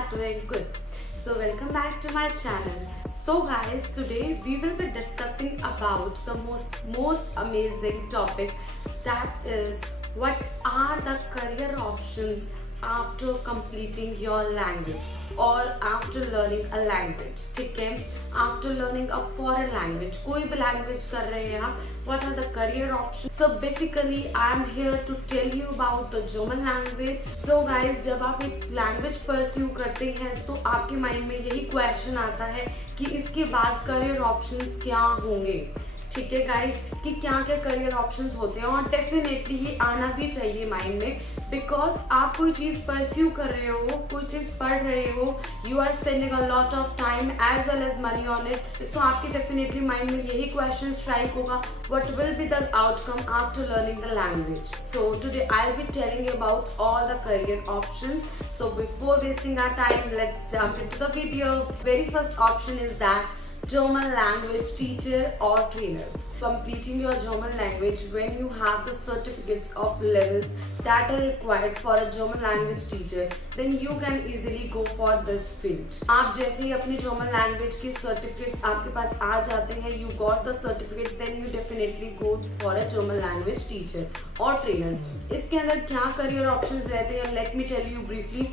are doing good. So welcome back to my channel. So guys, today we will be discussing about the most amazing topic, that is what are the career options after completing your language or after learning a language. ठीक है, after learning a foreign language, कोई भी language कर रहे हैं आप, what are the career options? So basically I am here to tell you about the German language. So guys, जब आप एक language pursue करते हैं तो आपके mind में यही question आता है कि इसके बाद career options क्या होंगे. ठीक है गाइज, कि क्या क्या करियर ऑप्शंस होते हैं, और डेफिनेटली ये आना भी चाहिए माइंड में, बिकॉज आप कोई चीज़ परस्यू कर रहे हो, कोई चीज़ पढ़ रहे हो, you are spending a lot of time as well as money on it. So आपके डेफिनेटली माइंड में यही क्वेश्चन स्ट्राइक होगा, what will be the outcome after learning the language. So today I will be telling you about all the career options. So before wasting our time, let's jump into the video. Very first option is that German language teacher or trainer. Completing your German language when you have the certificates of levels that are required for a German language teacher, then you can easily go for this field. आप जैसे ही अपनी German language के certificates आपके पास आ जाते हैं, you got the certificates, then you definitely go for a German language teacher or trainer. इसके अंदर क्या career options रहते हैं, let me tell you briefly.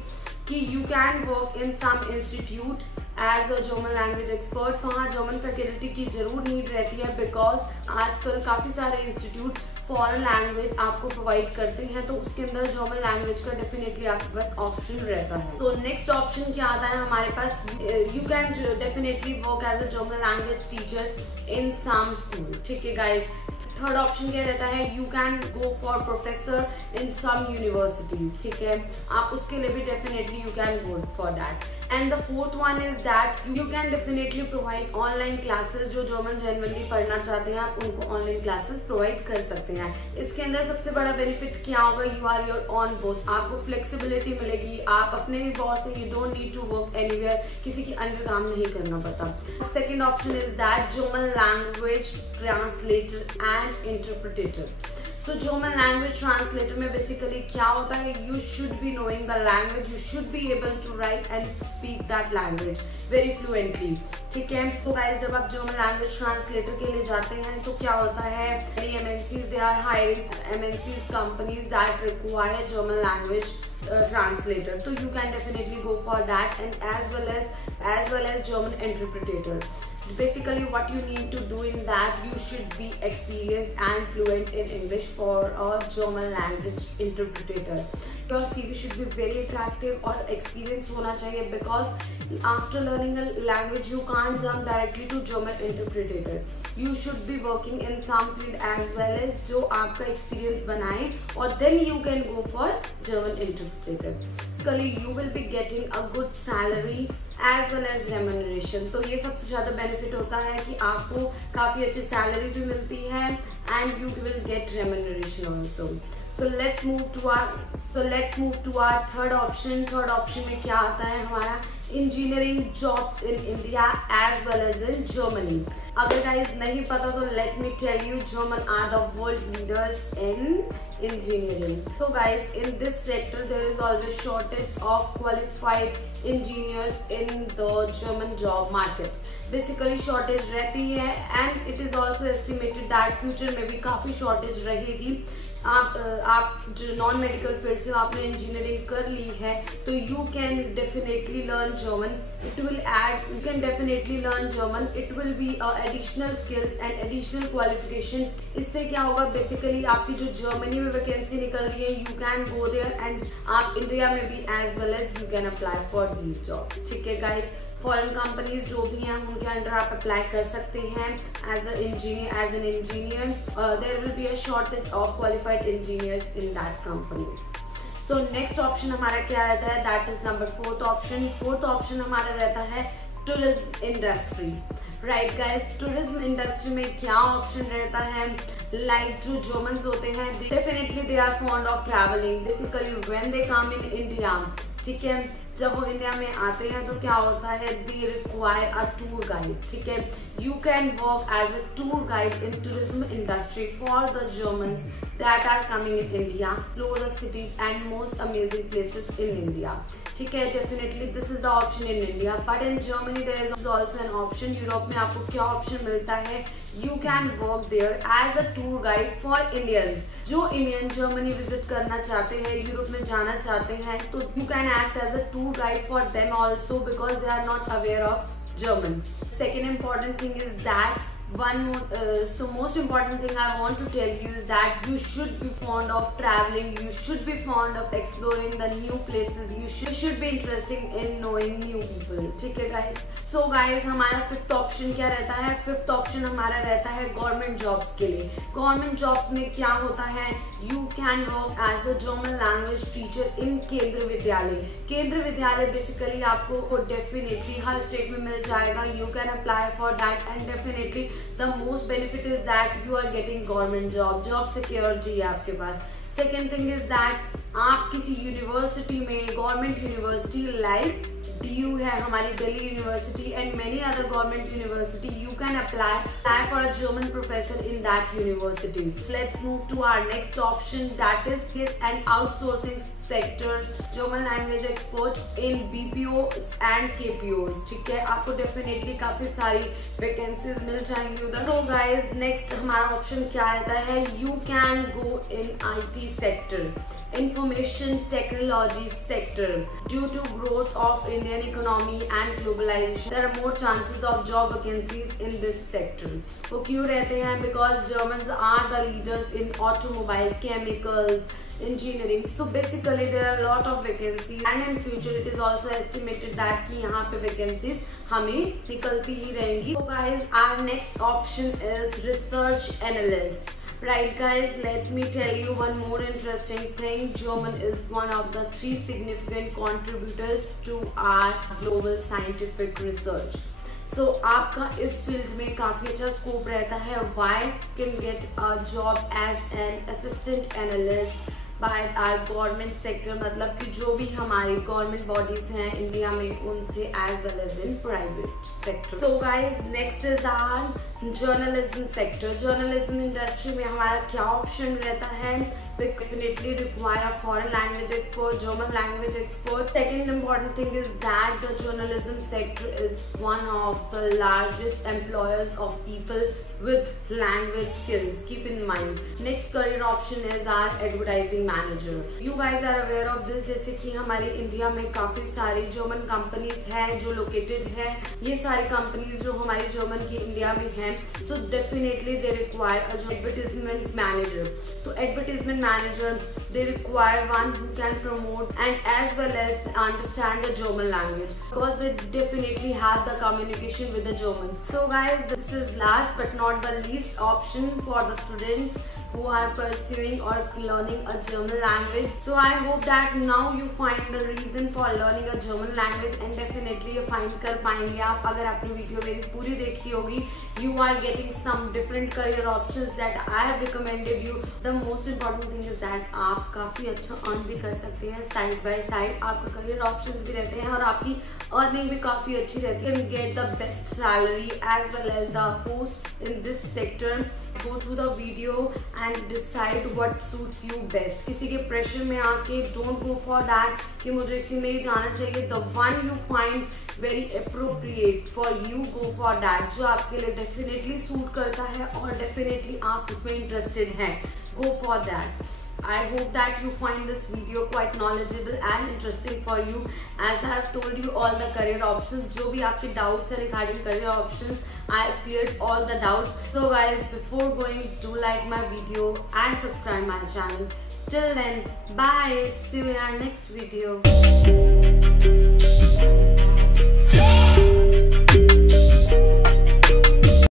कि you can work in some institute as a German language expert. वहाँ German faculty की जरूर need रहती है, बिकॉज आजकल काफ़ी सारे इंस्टीट्यूट फॉरेन लैंग्वेज आपको प्रोवाइड करते हैं, तो उसके अंदर जर्मन लैंग्वेज का डेफिनेटली आपके पास ऑप्शन रहता है. तो नेक्स्ट ऑप्शन क्या आता है हमारे पास, you can definitely work as a German language teacher in some school. ठीक है गाइज. थर्ड ऑप्शन क्या रहता है, you can go for professor in some universities. ठीक है, आप उसके लिए भी definitely you can go for that. And the fourth one is that you can definitely provide online classes. जो जर्मन जनरली पढ़ना चाहते हैं आप उनको ऑनलाइन क्लासेस प्रोवाइड कर सकते हैं. इसके अंदर सबसे बड़ा बेनिफिट क्या होगा, you are your own boss. आपको फ्लेक्सिबिलिटी मिलेगी, आप अपने ही बॉस हैं, you don't need to work anywhere, किसी की अंडर काम नहीं करना पड़ता. Second option is that German language translator and interpreter. So German language translator में basically क्या होता है, you should be knowing the language, you should be able to write and speak that language very fluently. ठीक है. तो guys, जब आप German language translator के लिए जाते हैं तो क्या होता है, many MNCs they are hiring MNCs companies that require German language translator. So you can definitely go for that, and as well as German interpreter. Basically what you need to do in that, you should be experienced and fluent in English for a German language interpreter. Your CV should be very attractive और experience होना चाहिए, because after learning a language you can't jump directly to German interpreter. You should be working in some field as well as जो आपका experience बनाए, और then you can go for German interpreter. Basically you will be getting a good salary as well as remuneration. तो ये सबसे ज़्यादा बेनिफिट होता है कि आपको काफ़ी अच्छी सैलरी भी मिलती है and you will get remuneration also. So let's move to our third option. Third option में क्या आता है हमारा, engineering jobs in India as well as in Germany. अगर guys नहीं पता तो let me tell you, German are the world leaders in engineering. So guys, in this sector there is always shortage of qualified engineers in the German job market. Basically shortage रहती है, and it is also estimated that future में भी काफ़ी shortage रहेगी. आप जो non medical field से आपने इंजीनियरिंग कर ली है, तो you can definitely learn German. It will add, you can definitely learn German. It will be additional skills and additional qualification. इससे क्या होगा, बेसिकली आपकी जो जर्मनी में वैकेंसी निकल रही है, you can go there, and आप इंडिया में भी as well as you can apply for these jobs. ठीक है गाइज. फॉरेन कंपनीज जो भी हैं उनके अंडर आप अप्लाई कर सकते हैं as an engineer. There will be a shortage of qualified engineers in that companies. So next option हमारा क्या रहता है, that is number fourth option. Fourth option हमारा रहता है tourism industry. Right guys, tourism industry में क्या ऑप्शन रहता है, लाइक जो जर्मन्स होते हैं definitely they are fond of travelling. Basically when they come in India, ठीक है, जब वो इंडिया में आते हैं तो क्या होता है, they require a tour guide. ठीक है, you can work as a tour guide in tourism industry for the Germans that are coming in India, explore the cities and most amazing places in India. ठीक है, definitely this is the option in India, but in Germany there is also an option. Europe में आपको क्या option मिलता है, you can work there as a tour guide for Indians. जो Indian Germany visit करना चाहते हैं, यूरोप में जाना चाहते हैं, तो you can act as a tour guide for them also because they are not aware of German. Second important thing is that so most important thing I want to tell you is that you should be fond of traveling, you should be fond of exploring the new places, you should be interested in knowing new people, ठीक है guys। So guys, हमारा fifth option क्या रहता है, fifth option हमारा रहता है government jobs के लिए। गवर्नमेंट जॉब्स में क्या होता है, you can work as a German language teacher in Kendra Vidyalaya. केंद्र विद्यालय बेसिकली आपको डेफिनेटली हर स्टेट में मिल जाएगा, you can apply for that and definitely the most benefit is that you are getting government job security है आपके पास। सेकेंड थिंग इज दैट आप किसी यूनिवर्सिटी में, गवर्नमेंट यूनिवर्सिटी लाइक DU है हमारी Delhi university and many other government university, you can apply for a German professor in that universities. Let's move to our next option, that is an outsourcing sector, German language expert in BPOs and KPOs, ठीक है। आपको डेफिनेटली काफी सारी वैकेंसीज मिल जाएंगी उधर। तो guys next हमारा ऑप्शन क्या आता है, you can go in IT sector, information technology sector. Due to growth of Indian economy and globalization, there are more chances of job vacancies in this sector. वो क्यों रहते हैं, because Germans are the leaders in automobile, chemicals, engineering. So basically there are a lot of vacancies and in future it is also estimated that कि यहाँ पे vacancies हमें निकलती ही रहेंगी। So guys, our next option is research analyst. Right guys, let me tell you one more interesting thing. German is one of the 3 significant contributors to our global scientific research. So आपका इस फील्ड में काफ़ी अच्छा स्कोप रहता है। Why can get a job as an assistant analyst by our government sector, मतलब कि जो भी हमारी गवर्नमेंट बॉडीज हैं इंडिया में उनसे as well as in private sector. तो guys next is our journalism sector. Journalism industry में हमारा क्या ऑप्शन रहता है, we definitely require a foreign language expert, German language expert. Second important thing is that the journalism sector is one of the largest employers of people with language skills. Keep in mind. Next career option is our advertising manager. You guys are aware of this, जैसे कि हमारी इंडिया में काफी सारी German companies हैं जो लोकेटेड है। ये सारी कंपनीज जो हमारी जर्मन की इंडिया में हैं, so definitely they require a advertisement manager. तो advertisement manager, they require one who can promote and as well as understand the German language because they definitely have the communication with the Germans. So guys, this is last but not the least option for the students who are pursuing or learning a German language. So I hope that now you find the reason for learning a German language and definitely ये find कर पाएंगे आप अगर आपने वीडियो मेरी पूरी देखी होगी। You are getting some different career options that I have recommended you. The most important thing is that आप काफ़ी अच्छा अर्न भी कर सकते हैं साइड बाय साइड, आपका करियर ऑप्शंस भी रहते हैं और आपकी अर्निंग भी काफ़ी अच्छी रहती है। You get the best salary as well as the post in this sector. Go through the video and decide what suits you best. किसी के प्रेशर में आके don't go for that कि मुझे इसी में ही जाना चाहिए। The one you find very appropriate for you, go for that. जो आपके लिए definitely सूट करता है और definitely आप उसमें इंटरेस्टेड हैं, go for that. I hope that you find this video quite knowledgeable and interesting for you. As I have told you all the career options, जो भी आपके doubts हैं regarding career options, I have cleared all the doubts. So guys, before going, do like my video and subscribe my channel. Till then, bye. See you in our next video.